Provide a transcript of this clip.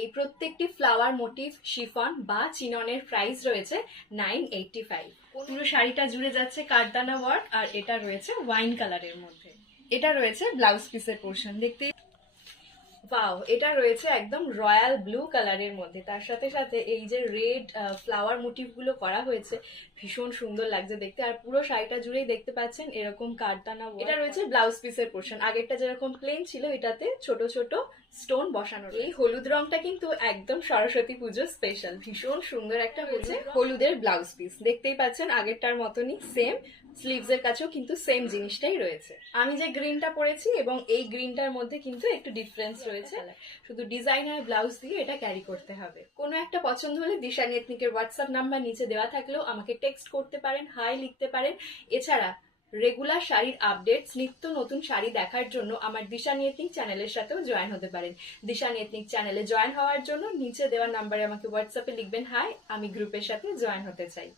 এই প্রত্যেকটি flower motive chiffon বা চিননের প্রাইস রয়েছে 985। পুরো শাড়িটা জুড়ে যাচ্ছে কারদানা ওয়ার্ক, আর এটা রয়েছে ওয়াইন কালারের মধ্যে। এটা রয়েছে ব্লাউজ পিসের পোর্শন। দেখতে ওয়াও, এটা রয়েছে একদম রয়্যাল ব্লু কালারের মধ্যে, তার সাথে সাথে এই যে রেড ফ্লাওয়ার মোটিভ গুলো করা হয়েছে, ভীষণ সুন্দর লাগছে দেখতে। আর পুরো শাড়িটা জুড়েই দেখতে পাচ্ছেন এরকম কারদানা। এটা রয়েছে ব্লাউজ পিসের পোর্শন। আগেরটা যেরকম প্লেন ছিল, এটাতে ছোট ছোট স্টোন বসানো। এই হলুদ রংটা কিন্তু একদম সরস্বতী পুজো স্পেশাল, ভীষণ সুন্দর একটা হয়েছে হলুদের ব্লাউজ পিস। দেখতেই পাচ্ছেন আগেরটার মতনই সেম, স্লিভস এর কাছেও কিন্তু সেম জিনিসটাই রয়েছে। আমি যে গ্রিনটা পরেছি এবং এই গ্রিনটার মধ্যে কিন্তু একটু ডিফারেন্স রয়েছে, শুধু ডিজাইনার ব্লাউজ দিয়ে এটা ক্যারি করতে হবে। কোনো একটা পছন্দ হলে দিশানি এথনিকের হোয়াটসঅ্যাপ নাম্বার নিচে দেওয়া থাকলেও আমাকে টেক্সট করতে পারেন, হাই লিখতে পারেন। এছাড়া রেগুলার শাড়ির আপডেটস, নিত্য নতুন শাড়ি দেখার জন্য আমার দিশানি এথনিক চ্যানেলের সাথেও জয়েন হতে পারেন। দিশানি এথনিক চ্যানেলে জয়েন হওয়ার জন্য নিচে দেওয়া নাম্বারে আমাকে হোয়াটসঅ্যাপে লিখবেন হাই, আমি গ্রুপের সাথে জয়েন হতে চাই।